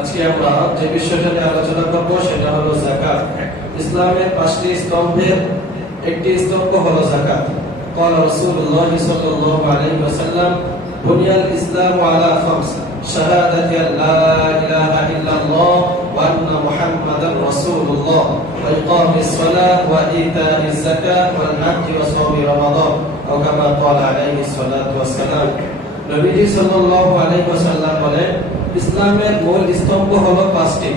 আজকে আমরা যে বিষয়টা নিয়ে আলোচনা করব সেটা হলো যাকাত। ইসলামের 5টি স্তম্ভের একটি স্তম্ভ হলো যাকাত। قال رسول الله صلى الله عليه وسلم بني الإسلام على 5 شهادة أن لا إله إلا الله وأن محمدا رسول الله وإقام الصلاة وإيتاء الزكاة والحج وصوم رمضان أو كما قال عليه الصلاة والسلام। নবীজি সাল্লাল্লাহু আলাইহি ওয়াসাল্লাম বলেন ইসলামের মূল স্তম্ভ হলো 5টি।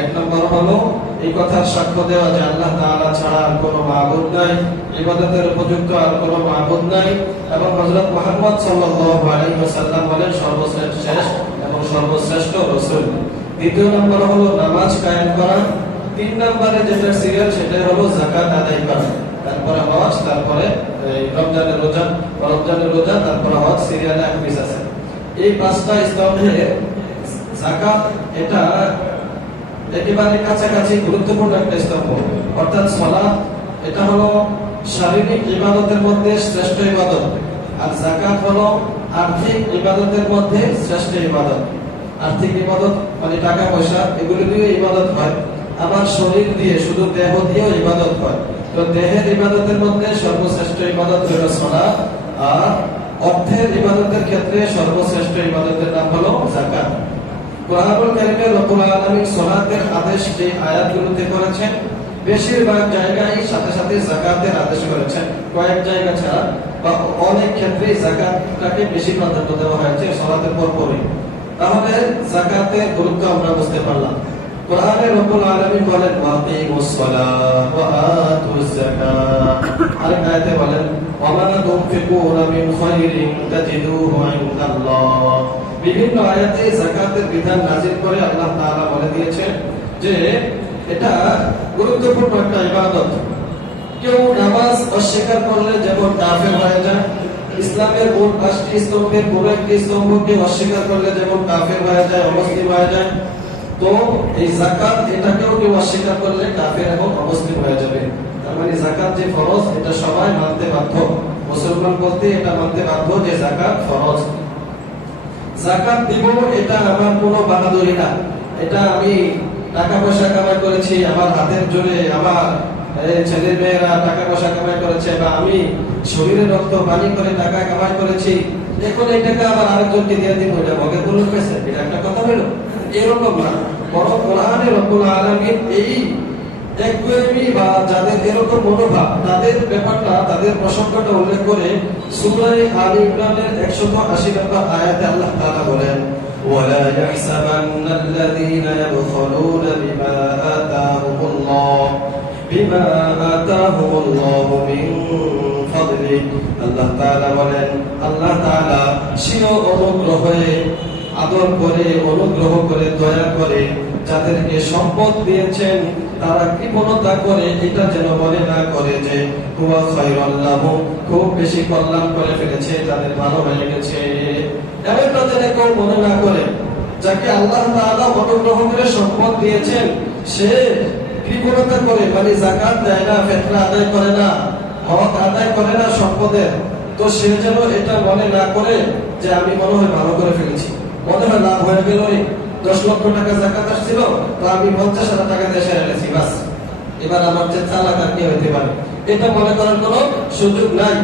এক নম্বর হলো এই কথার সাক্ষ্য দেওয়া যে আল্লাহ তাআলা ছাড়া আর কোনো মাবুদ নাই, ইবাদতের উপযুক্ত আর কোনো মাবুদ নাই, এবং হযরত মুহাম্মদ সাল্লাল্লাহু আলাইহি ওয়াসাল্লাম বলেন সর্বশ্রেষ্ঠ এবং সর্বশ্রেষ্ঠ রাসূল। দ্বিতীয় নম্বর হলো নামাজ কায়েম করা। 3 নম্বরে যেটা সিরিয়াল সেটা হলো যাকাত আদায় করা, তারপরে হজ, তারপরে রমজানের রোজা, তারপরে হজ, সিরিয়ালে এক পিস আছে। এই 5টা স্তম্ভে যাকাত এটা একেবারে কাছাকাছি গুরুত্বপূর্ণ একটা স্তম্ভ। অর্থাৎ সালাত এটা হলো শারীরিক ইবাদতের মধ্যে শ্রেষ্ঠ ইবাদত, আর যাকাত হলো আর্থিক ইবাদতের মধ্যে শ্রেষ্ঠ ইবাদত। আর্থিক ইবাদত মানে টাকা পয়সা, এগুলো দিয়ে ইবাদত হয়। আবার শরীর দিয়ে, শুধু দেহ দিয়েও ইবাদত হয়। তো দেহের ইবাদতের মধ্যে সর্বশ্রেষ্ঠ ইবাদত হলো সালাত, আর অর্থের ইবাদতের ক্ষেত্রে সর্বশ্রেষ্ঠ ইবাদতের নাম হলো যাকাত। কোরআনুল কারীমে রব্বুল আলামিন সালাতের আদেশ যে আয়াতগুলোতে করেছেন, বেশিরভাগ জায়গায় সাথে সাথে যাকাতের আদেশ করেছেন। কয়েক জায়গা ছাড়া বা অনেক ক্ষেত্রে যাকাতটাকে বেশি প্রাধান্য দেওয়া হয়েছে সালাতের পরপরই। তাহলে যাকাতের গুরুত্ব আমরা বুঝতে পারলাম। কোরআনে রব্বুল আলামিন বলেন ওয়াকিমুস সালাহ ওয়া আতুজ যাকাত, আর আয়াতে বলেন ওয়ামা তুনফিকুনা মিন খায়রিন তাজিদুহু ইনদাল্লাহ। বিভিন্ন আয়াতে যাকাতের বিধান নাযিল করে আল্লাহ তাআলা বলে দিয়েছেন যে এটা গুরুত্বপূর্ণ একটা ইবাদত। কেউ নামাজ অস্বীকার করলে যেমন কাফের হয়ে যায়, ইসলামের মূল 5টি স্তম্ভের কোনো একটি স্তম্ভকে অস্বীকার করলে যেমন কাফের হয়ে যায়, অমুসলিম হয়ে যায়, তো এই যাকাত এটাকেও কেউ অস্বীকার করলে কাফের এবং অমুসলিম হয়ে যাবে। তার মানে যাকাত যে ফরজ এটা সবাই মানতে বাধ্য, মুসলমান বলতে এটা মানতে বাধ্য যে যাকাত ফরজ। যাকাত দিব এটা আমার কোনো বাহাদুরি না, এটা আমি টাকা পয়সা কামাই করেছি, আমার হাতের জোরে আমার ছেলে মেয়েরা টাকা পয়সা কামাই করেছে, বা আমি শরীরে রক্ত পানি করে টাকা কামাই করেছি, এখন এই টাকা আবার আরেকজনকে দিয়ে দিব, এটা ভগের বলুন পেয়েছে, এটা একটা কথা হলো এরকম না। বরং কোরআনে রব্বুল আলামিন এই একগুঁয়েমি বা যাদের এরকম মনোভাব তাদের ব্যাপারটা, তাদের প্রসঙ্গটা উল্লেখ করে সূরা আলে ইমরানের 180 নম্বর আয়াতে আল্লাহ তাআলা বলেন ওয়ালা ইয়াহসাবান্নাল্লাযীনা ইয়াবখালুনা বিমা আতাহুমুল্লাহু মিন ফাদলি। আল্লাহ তাআলা বলেন আল্লাহ তাআলা শির অনুগ্রহে আদর করে, অনুগ্রহ করে, দয়া করে যাদেরকে সম্পদ দিয়েছেন তারা কৃপণতা করে এটা যেন মনে না করে যে হুয়া খায়রুল লাহুম, খুব বেশি কল্যাণ করে ফেলেছে, তাদের ভালো হয়ে গেছে, এমনটা যেন কেউ মনে না করে। যাকে আল্লাহ তাআলা অনুগ্রহ করে সম্পদ দিয়েছেন সে কৃপণতা করে, মানে যাকাত দেয় না, ফিতরা আদায় করে না, হক আদায় করে না সম্পদের, তো সে যেন এটা মনে না করে যে আমি মনে হয় ভালো করে ফেলেছি, মনে হয় লাভ হয়ে গেল, 10 লক্ষ টাকা যাকাত আসছিল তো আমি 50,000 টাকা দিয়ে সেরে এনেছি, বাস এবার আমার যে চালাক আর কি হইতে পারে, এটা মনে করার কোনো সুযোগ নাই।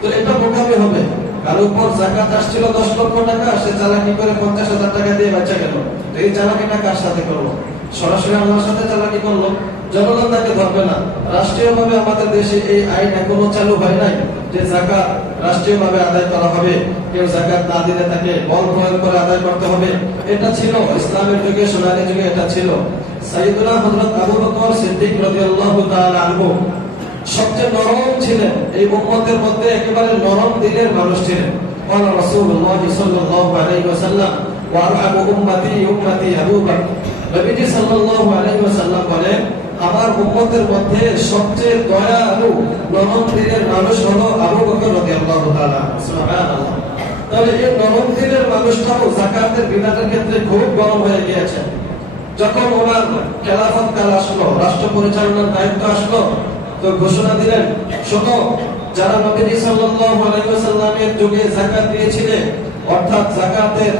তো এটা বোকামি হবে। কারো উপর যাকাত আসছিল 10 লক্ষ টাকা, সে চালাকি করে 50,000 টাকা দিয়ে বাঁচা গেল, তো এই চালাকিটা কার সাথে করলো? সরাসরি আল্লাহর সাথে চালাকি করলো, জনগণ তাকে ধরবে না। রাষ্ট্রীয়ভাবে আমাদের দেশে এই আইন এখনো চালু হয় নাই যে যাকাত রাষ্ট্রীয়ভাবে আদায় করা হবে, কেউ যাকাত না দিলে তাকে বল প্রয়োগ করে আদায় করতে হবে। এটা ছিল ইসলামের যুগে, সোনালী যুগে এটা ছিল। সাইয়েদুনা হযরত আবু বকর সিদ্দিক রাদিয়াল্লাহু তাআলা আনহু সবচেয়ে নরম ছিলেন, এই উম্মতের মধ্যে একেবারে নরম দিলের মানুষ ছিলেন। قال রাসূলুল্লাহ সাল্লাল্লাহু আলাইহি ওয়াসাল্লাম ওয়া আরহামু উম্মতি উম্মতি আবু বকর। নবীজি সাল্লাল্লাহু আলাইহি ওয়াসাল্লাম বলেন আমার উম্মতের মধ্যে সবচেয়ে দয়ালু নরম দিলের মানুষ হলো আবু বকর রাদিয়াল্লাহু তাআলা। সুবহানাল্লাহ। তাহলে এই নরম দিলের মানুষটাও যাকাতের বিধানের ক্ষেত্রে খুব গরম হয়ে গিয়েছে। যখন ওনার খেলাফত কাল আসলো, রাষ্ট্র পরিচালনার দায়িত্ব আসলো, তো ঘোষণা দিলেন শোনো, যারা নবী সাল্লাল্লাহু আলাইহি ওয়াসাল্লামের যুগে যাকাত দিয়েছিলেন, অর্থাৎ যাকাতের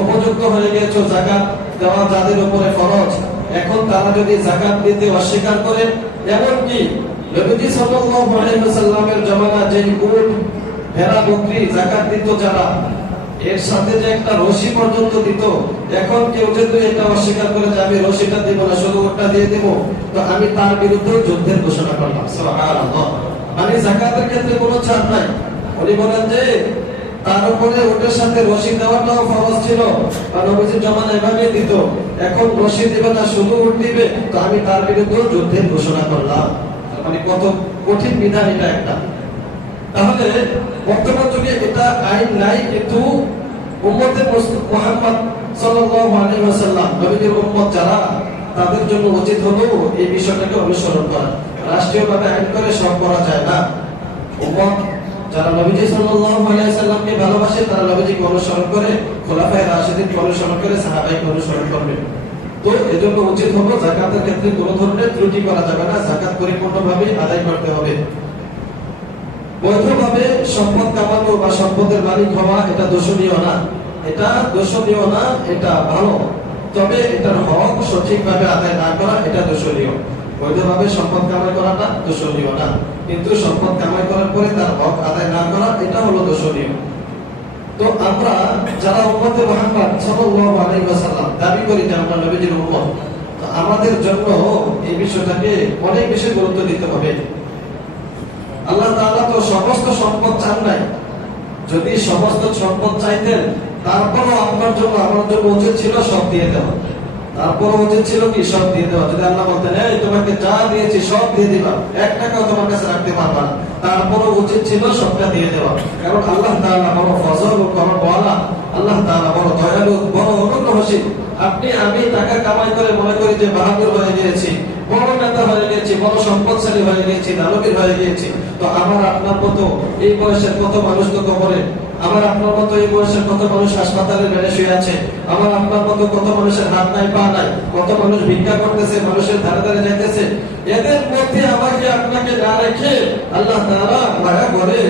উপযুক্ত হয়ে গিয়েছো, যাকাত দেওয়া যাদের উপরে ফরজ, এখন তারা যদি যাকাত দিতে অস্বীকার করে, এমনকি নবীজি সাল্লাল্লাহু আলাইহি ওয়াসাল্লামের জামানায় যে উট, ভেড়া, বকরি যাকাত দিত যারা, এর সাথে যে একটা রশি পর্যন্ত দিত, এখন কেউ যদি এটা অস্বীকার করে যে আমি রশিটা দিব না, শুধু ওটা দিয়ে দেব, তো আমি তার বিরুদ্ধে যুদ্ধের ঘোষণা করলাম। সুবহানাল্লাহ। মানে যাকাতের ক্ষেত্রে কোনো ছাড় নাই। উনি বলেন যে তার উপরে ওটার সাথে রশি দেওয়াটাও ফরজ ছিল, আর নবীজির জামানায় এভাবে দিত, এখন রশি দিবে না, শুধু উট দিবে, তো আমি তার বিরুদ্ধে যুদ্ধের ঘোষণা করলাম। মানে কত কঠিন বিধান এটা একটা। তাহলে বর্তমান যুগে এটা আইন নাই, কিন্তু উম্মতে মুহাম্মদ সাল্লাল্লাহু আলাইহি ওয়াসাল্লাম, নবীজির উম্মত যারা, তাদের জন্য উচিত হলো এই বিষয়টাকে অনুসরণ করা। রাষ্ট্রীয়ভাবে আইন করে সব করা যায় না। উম্মত যারা নবীজি সাল্লাল্লাহু আলাইহি ওয়াসাল্লামকে ভালোবাসে, তারা নবীজিকে অনুসরণ করে, খোলাফায়ে রাশিদিনকে অনুসরণ করে, সাহাবাইকে অনুসরণ করবে। তো এজন্য উচিত হলো যাকাতের ক্ষেত্রে কোনো ধরনের ত্রুটি করা যাবে না, যাকাত পরিপূর্ণভাবে আদায় করতে হবে। বৈধভাবে সম্পদ কামানো বা সম্পদের মালিক হওয়া এটা দোষণীয় না, এটা দোষণীয় না, এটা ভালো। তবে এটার হক সঠিকভাবে আদায় না করা এটা দোষণীয়। বৈধভাবে সম্পদ কামাই করাটা দোষণীয় না, কিন্তু সম্পদ কামাই করার পরে তার হক আদায় না করা এটা হলো দোষণীয়। তো আমরা যারা উম্মতে মুহাম্মদ সাল্লাল্লাহু আলাইহি ওয়াসাল্লাম দাবি করি যে আমরা নবীজির উম্মত, তো আমাদের জন্য এই বিষয়টাকে অনেক বেশি গুরুত্ব দিতে হবে। আল্লাহ তাআলা তো সমস্ত সম্পদ চান নাই। যদি সমস্ত সম্পদ চাইতেন, তারপরও আপনার জন্য আমার জন্য উচিত ছিল সব দিয়ে দেওয়া। তারপরও উচিত ছিল কি সব দিয়ে দেওয়া। যদি আল্লাহ বলতেন এই তোমাকে যা দিয়েছি সব দিয়ে দিবা, 1 টাকাও তোমার কাছে রাখতে পারবা না, তারপরও উচিত ছিল সবটা দিয়ে দেওয়া। কারণ আল্লাহ তাআলা বড় ফজল ও করম ওয়ালা, আল্লাহ তাআলা বড় দয়ালু, বড় অনুগ্রহশীল। আপনি আমি টাকা কামাই করে মনে করি যে বাহাদুর হয়ে গিয়েছি, বড় নেতা হয়ে গিয়েছি, বড় সম্পদশালী হয়ে গিয়েছি, দানবীর হয়ে গিয়েছি। তো আমার আপনার মতো এই বয়সের কত মানুষ তো কবরে, আমার আপনার মতো এই বয়সের কত মানুষ হাসপাতালে বেড়ে শুয়ে আছে, আমার আপনার মতো কত মানুষের হাত নাই পা নাই, কত মানুষ ভিক্ষা করতেছে, মানুষের ধারে ধারে যাইতেছে। এদের মধ্যে আমাকে আপনাকে না রেখে আল্লাহ তাআলা মায়া করে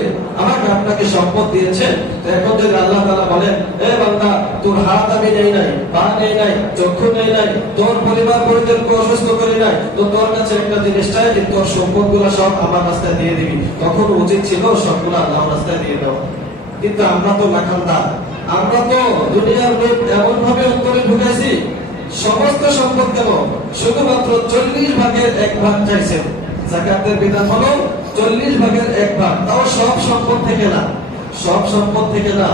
আমাকে আপনাকে সম্পদ দিয়েছে। তো এখন যদি আল্লাহ তাআলা বলেন এ বান্দা তোর হাত আমি নেই নাই, পা নেই নাই, চক্ষু নেই নাই, তোর পরিবার পরিজনকে অসুস্থ করি নাই, তো তোর কাছে একটা জিনিস চাই যে তোর সম্পদগুলো সব আমার রাস্তায় দিয়ে দিবি, তখন উচিত ছিল সবগুলো আল্লাহর রাস্তায় দিয়ে দেওয়া। কিন্তু আমরা তো লাখান্দা, আমরা তো দুনিয়ার লোক এমন ভাবে অন্তরে ঢুকাইছি, সমস্ত সম্পদ কেন শুধুমাত্র 40 ভাগের 1 ভাগ চাইছেন। যাকাতের বিধান হলো 40 ভাগের 1 ভাগ, তাও সব সম্পদ থেকে না, সব সম্পদ থেকে না,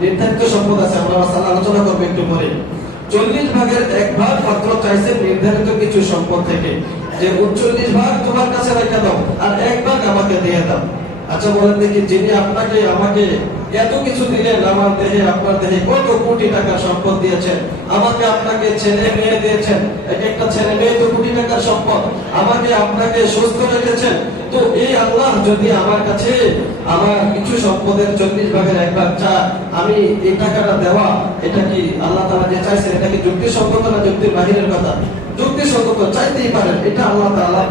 নির্ধারিত সম্পদ আছে, আমরা মাসালা আলোচনা করবো একটু পরে। 40 ভাগের 1 ভাগ মাত্র চাইছেন নির্ধারিত কিছু সম্পদ থেকে, যে 39 ভাগ তোমার কাছে রেখে দাও আর 1 ভাগ আমাকে দিয়ে দাও। আচ্ছা বলেন দেখি, যিনি আপনাকে আমাকে এত কিছু দিলেন, আমার দেহে আপনার দেহে কত কোটি টাকার সম্পদ দিয়েছেন, আমাকে আপনাকে ছেলে মেয়ে দিয়েছেন, এক একটা ছেলে মেয়ে তো কোটি টাকার সম্পদ, আমাকে আপনাকে সুস্থ রেখেছেন, তো এই আল্লাহ যদি আমার কাছে আমার কিছু সম্পদের 40 ভাগের 1 ভাগ চায়, আমি এই টাকাটা দেওয়া, এটা কি আল্লাহ তাআলা যে চাইছে এটা কি যুক্তিসঙ্গত না যুক্তির বাহিরের কথা? যুক্তিসঙ্গত, চাইতেই পারেন, এটা আল্লাহ তাআলা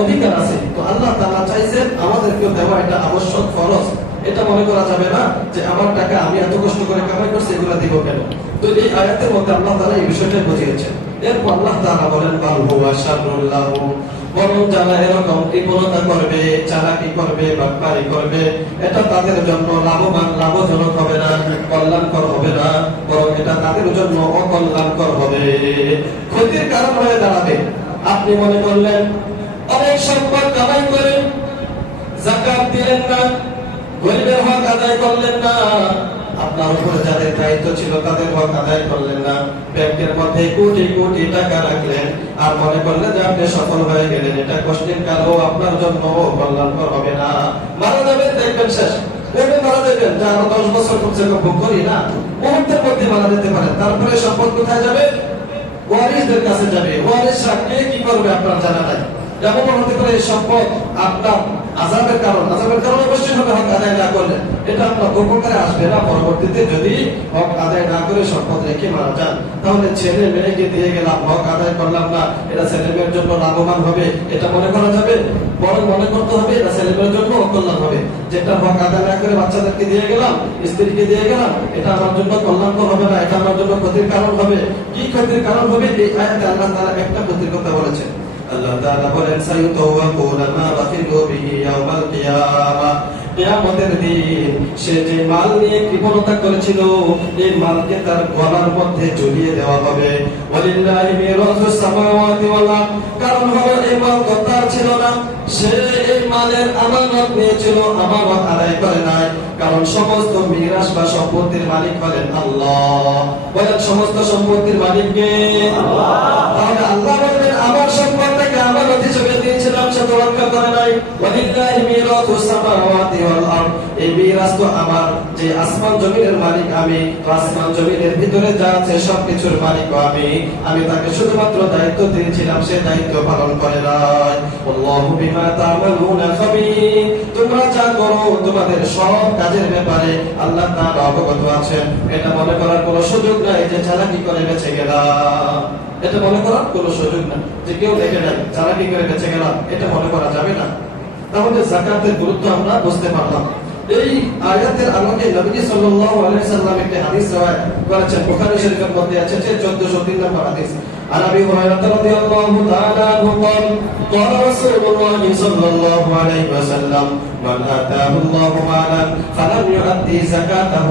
অধিকার আছে। তো আল্লাহ তাআলা চাইছেন আমাদেরকে দেওয়া, এটা আবশ্যক, ফরজ। এটা মনে করা যাবে না যে আমার টাকা আমি এত কষ্ট করে কামাই করছি এগুলো দিব কেন। তো এই আয়াতের মধ্যে আল্লাহ তাআলা এই বিষয়টা বুঝিয়েছেন। এরপর আল্লাহ তাআলা বলেন বাল হুয়া শাররুল লাহুম, বরং যারা এরকম কৃপণতা করবে, চালাকি করবে, বাটপারি করবে, এটা তাদের জন্য লাভবান, লাভজনক হবে না, কল্যাণকর হবে না, বরং এটা তাদের জন্য অকল্যাণকর হবে, ক্ষতির কারণ হয়ে দাঁড়াবে। আপনি মনে করলেন অনেক সম্পদ কামাই করে যাকাত দিলেন না, গরিবের হক আদায় করলেন না, আপনার উপরে যাদের দায়িত্ব ছিল তাদের হক আদায় করলেন না, ব্যাংকের মধ্যে কোটি কোটি টাকা রাখলেন আর মনে করলেন যে আপনি সফল হয়ে গেলেন, এটা কষ্টের কারণ আপনার জন্য কল্যাণকর হবে না। মারা যাবেন, দেখবেন শেষ কবে মারা যাবেন, যা আরো 10 বছর কমসে কম ভোগ করি না, মুহূর্তের মধ্যে মারা যেতে পারেন। তারপরে সম্পদ কোথায় যাবে? ওয়ারিসদের কাছে যাবে। ওয়ারিসরা কে কি করবে আপনার জানা নাই। এমন হতে পারে এই সম্পদ আপনার আযাবের কারণ অবশ্যই হবে হক আদায় না করলে, এটা আপনার উপকারে আসবে না। পরবর্তীতে যদি হক আদায় না করে সম্পদ রেখে মারা যান, তাহলে ছেলে মেয়েকে দিয়ে গেলাম, হক আদায় করলাম না, এটা ছেলে মেয়ের জন্য লাভবান হবে এটা মনে করা যাবে? বরং মনে করতে হবে এটা ছেলে মেয়ের জন্য অকল্যাণ হবে। যেটা হক আদায় না করে বাচ্চাদেরকে দিয়ে গেলাম, স্ত্রীকে দিয়ে গেলাম, এটা আমার জন্য কল্যাণকর হবে না, এটা আমার জন্য ক্ষতির কারণ হবে। কি ক্ষতির কারণ হবে? এই আয়াতে আল্লাহ তাআলা একটা ক্ষতির কথা বলেছেন। আল্লাহ তাআলা বলেন সাইয়ুতাওয়াকুনা মা বাখিলু বিহি ইয়াওমাল কিয়ামা, কিয়ামতের দিন সে যে মাল নিয়ে কৃপণতা করেছিল, এই মালকে তার গলার মধ্যে ঝুলিয়ে দেওয়া হবে। ওয়ালিল্লাহি মিরাসুস সামাওয়াতি ওয়াল আরদ, কারণ হলো এই মাল তো তার ছিল না, সে এই মালের আমানত নিয়েছিল, আমানত আদায় করে নাই। কারণ সমস্ত মিরাস বা সম্পত্তির মালিক হলেন আল্লাহ। বলেন সমস্ত সম্পত্তির মালিক কে? আল্লাহ। তাহলে আল্লাহ বলেন আমার সম্পদটাকে আমানত হিসেবে দিয়েছিলাম, সে তো রক্ষা করে নাই। ওয়ালিল্লাহি মিরাসুস সামাওয়াতি ওয়াল আরদ, এই মিরাস তো আমার, যে আসমান জমিনের মালিক আমি, তো আসমান জমিনের ভিতরে যা আছে সবকিছুর মালিকও আমি তাকে শুধুমাত্র দায়িত্ব দিয়েছিলাম, সে দায়িত্ব পালন করে নাই। আল্লাহু বিমা তা'মালুনা খাবীর, তোমরা যা করো তোমাদের সব কাজের ব্যাপারে আল্লাহ তাআলা অবগত আছেন। এটা মনে করার কোনো সুযোগ নাই যে চালাকি করে বেঁচে গেলাম, এটা মনে করার কোনো সুযোগ নাই যে কেউ দেখে নাই চালাকি করে বেঁচে গেলাম, এটা মনে করা যাবে না। তাহলে যাকাতের গুরুত্ব আমরা বুঝতে পারলাম। এই আয়াতের আলোকে নবী সাল্লাল্লাহু আলাইহি সাল্লাম একটি হাদিস রওয়ায়াত করেছেন, বুখারী শরীফের মধ্যে আছে 1403 নম্বর হাদিস। عن ابي هريره رضي الله تعالى عنه قال قال رسول الله صلى الله عليه وسلم من اتاه الله مالا فلم يؤدي زكاته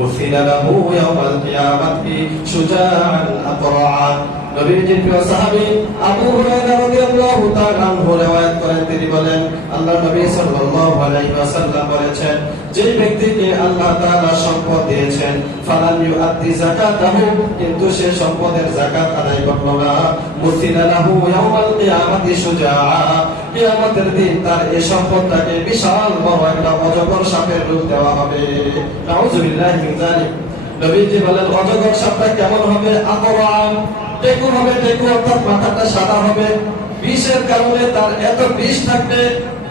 مثل له يوم القيامه شجاعا اقرعا। নবীজির প্রিয় সাহাবী আবু হুরায়রা রাদিয়াল্লাহু তাআলা আনহু riwayat করেন, তিনি বলেন আল্লাহর নবী সাল্লাল্লাহু আলাইহি ওয়াসাল্লাম বলেছেন, যে ব্যক্তিকে আল্লাহ তাআলা সম্পদ দিয়েছেন, ফালাম ইউআদ্দি যাকাতাহু, কিন্তু সে সম্পদের যাকাত আদায় করল না, মুসিলা লাহু ইয়াউমাল কিয়ামাতি শুজাআ, কিয়ামতের দিন তার এই সম্পদটাকে বিশাল বড় একটা অজগর সাপের রূপ দেওয়া হবে। নাউযুবিল্লাহি মিন যালিক। নবীজি বলেন অজগর সাপটা কেমন হবে? আকরান, টেকু হবে, টেকু অর্থাৎ মাথাটা সাদা হবে। বিষের কারণে তার এত বিষ থাকবে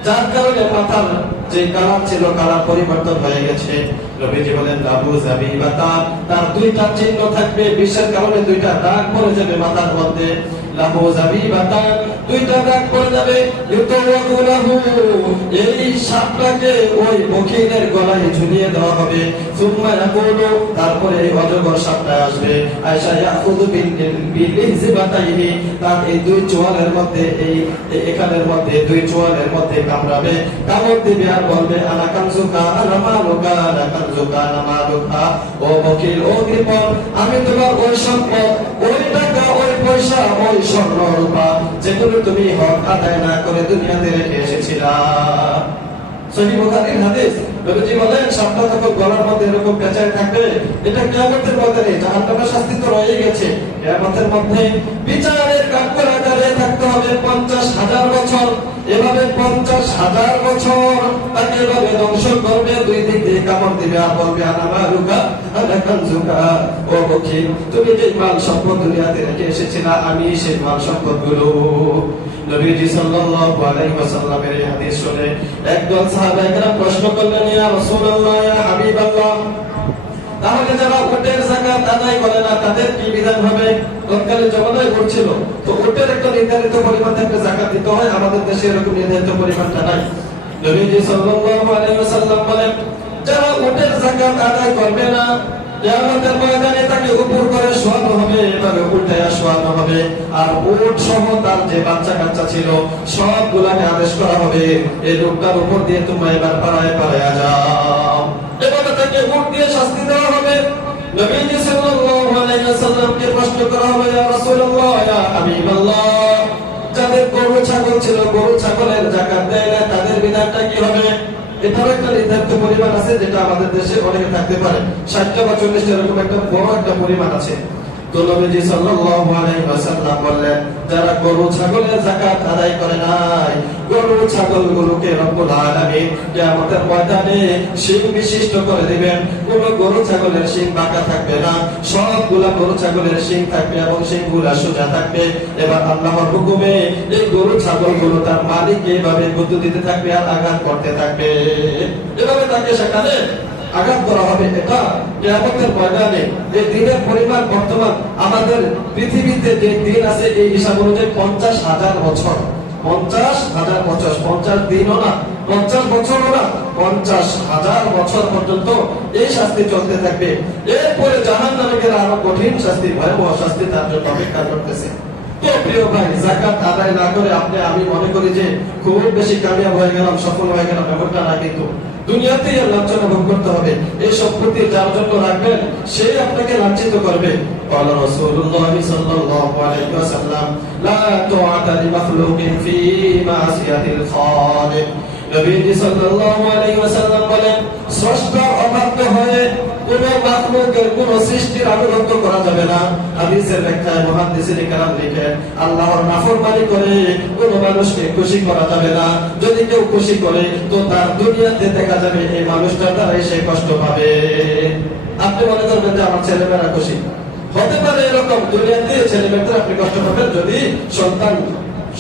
যার কারণে মাথার যে কালার ছিল কালার পরিবর্তন হয়ে গেছে। নবীজি বলেন লাবু জাবিবাতা, তার দুইটা চিহ্ন থাকবে, বিষের কারণে দুইটা দাগ পড়ে যাবে মাথার মধ্যে। লাবু জাবিবাতা, দুইটা দাগ পড়ে যাবে। ইউতাওয়াকুলাহু, এই সাপটাকে ওই বখিরের গলায় ঝুলিয়ে দেওয়া হবে। সুম্মা ইয়াকুলু, তারপরে এই অজগর সাপটা আসবে। আয়েশা ইয়াখুযু বিলিহজিবাতাইহি, তার এই দুই চোয়ালের মধ্যে, এই এখানের মধ্যে দুই চোয়ালের মধ্যে কামড়াবে, কামড় দিবে আর বলবে আনা কানজুকা আনা মালুকা আনা কানজুকা আনা মালুকা, ও বখির, ও কৃপণ, আমি তোমার ওই সম্পদ, ওই টাকা, ওই পয়সা, ওই স্বর্ণ রূপা যেগুলো তুমি হক আদায় না করে দুনিয়াতে রেখে এসেছিলা। সহিহ বুখারীর হাদিস। নবীজি বলেন সাপটা যখন গলার মধ্যে এরকম পেঁচায় থাকবে, এটা কিয়ামতের মধ্যে জাহান্নামের শাস্তি তো রয়ে গেছে, কিয়ামতের মধ্যে বিচারের কাঠগড়ায় দাঁড়িয়ে থাকতে হবে 50,000 বছর। এভাবে 50,000 বছর তাকে এভাবে ধ্বংস করবে, দুই দিক দিয়ে কামড় দিবে আর বলবে আনা মালুকা আনা কানজুকা, ও বখির, তুমি যে মাল সম্পদ দুনিয়াতে রেখে এসেছিলা, আমি সেই মাল সম্পদগুলো। নবীজি সাল্লাল্লাহু আলাইহি ওয়াসাল্লামের এই হাদিস শুনে একদল সাহাবায়ে কেরাম প্রশ্ন করলেন, ইয়া রাসূলুল্লাহ, ইয়া হাবিবাল্লাহ, তাহলে যারা উটের যাকাত আদায় করে না তাদের কি বিধান হবে? তৎকালীন জমানায় উট ছিল, তো উটের একটা নির্ধারিত পরিমাণ থেকে যাকাত দিতে হয়, আমাদের দেশে এরকম নির্ধারিত পরিমাণটা নাই। নবীজি সাল্লাল্লাহু আলাইহি ওয়াসাল্লাম বলেন, যারা উটের যাকাত আদায় করবে না, কিয়ামতের ময়দানে তাকে উপর করে শোয়ানো হবে, এভাবে উল্টায়া শোয়ানো হবে, আর উট সহ তার যে বাচ্চা কাচ্চা ছিল সবগুলাকে আদেশ করা হবে, এই লোকটার উপর দিয়ে তোমরা এবার পাড়ায় পাড়ায় যাও, এভাবে তাকে উট দিয়ে শাস্তি দেওয়া হবে। নবীজি সাল্লাল্লাহু আলাইহি ওয়াসাল্লামকে প্রশ্ন করা হবে, ইয়া রাসূলুল্লাহ, ইয়া হাবিবাল্লাহ, যাদের গরু ছাগল ছিল, গরু ছাগলের যাকাত দেয় না, তাদের বিধানটা কি হবে? এটার একটা নির্ধারিত পরিমাণ আছে, যেটা আমাদের দেশে অনেকে থাকতে পারে, 60টা বা 40টা এরকম একটা বড় একটা পরিমাণ আছে। তো নবীজি সাল্লাল্লাহু আলাইহি ওয়াসাল্লাম বললেন, যারা গরু ছাগলের যাকাত আদায় করে নাই, গরু ছাগলগুলোকে রব্বুল আলামিন কিয়ামতের ময়দানে শিং বিশিষ্ট করে দিবেন। কোন গরু ছাগলের শিং বাঁকা থাকবে না, সবগুলা গরু ছাগলের শিং থাকবে এবং শিংগুলা সোজা থাকবে। এবার আল্লাহর হুকুমে এই গরু ছাগলগুলো তার মালিককে এভাবে গুঁতো দিতে থাকবে আর আঘাত করতে থাকবে, এভাবে তাকে সেখানে আঘাত করা হবে। এটা কিয়ামতের ময়দানে এই দিনের পরিমাণ বর্তমান আমাদের পৃথিবীতে যে দিন আছে এই হিসাব অনুযায়ী 50,000 বছর। 50,000 বছর, 50 দিনও না, 50 বছরও না, 50,000 বছর পর্যন্ত এই শাস্তি চলতে থাকবে। এরপরে জাহান্নামীদের আরো কঠিন শাস্তি, ভয়াবহ শাস্তি তার জন্য অপেক্ষা করতেছে। তো প্রিয় ভাই, যাকাত আদায় না করে আপনি আমি মনে করি যে খুব বেশি কামিয়াব হয়ে গেলাম, সফল হয়ে গেলাম, এমনটা না। কিন্তু দুনিয়াতেই লাঞ্ছনা ভোগ করতে হবে। এই সম্পত্তি যার জন্য রাখবেন সে আপনাকে লাঞ্ছিত করবে। قال رسول الله صلى الله عليه وسلم لا طاعة لمخلوق في معصية الخالق। নবীজি সাল্লাল্লাহু আলাইহি ওয়াসাল্লাম বলেন, স্রষ্টার অবাধ্য হয়ে কোন মাখলুকের কোন সৃষ্টির আনুগত্য করা যাবে না। হাদিসের ব্যাখ্যায় মুহাদ্দিসিন কেরাম লিখেন, আল্লাহর নাফরমানি করে কোন মানুষকে খুশি করা যাবে না। যদি কেউ খুশি করে তো তার দুনিয়াতে দেখা যাবে এই মানুষটার দ্বারাই সে কষ্ট পাবে। আপনি মনে করবেন যে আমার ছেলেমেয়েরা খুশি, হতে পারে এরকম, দুনিয়াতে ছেলেমেয়েদের আপনি কষ্ট পাবেন যদি সন্তান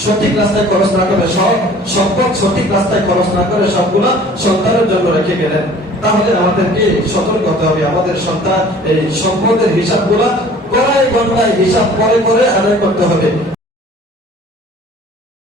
সঠিক রাস্তায় খরচ না করে, সব সম্পদ সঠিক রাস্তায় খরচ না করে সবগুলা সন্তানের জন্য রেখে গেলেন। তাহলে আমাদেরকে সতর্ক হতে হবে, আমাদের সন্তান এই সম্পদের হিসাবগুলা কড়াই গন্ডায় হিসাব করে করে আদায় করতে হবে।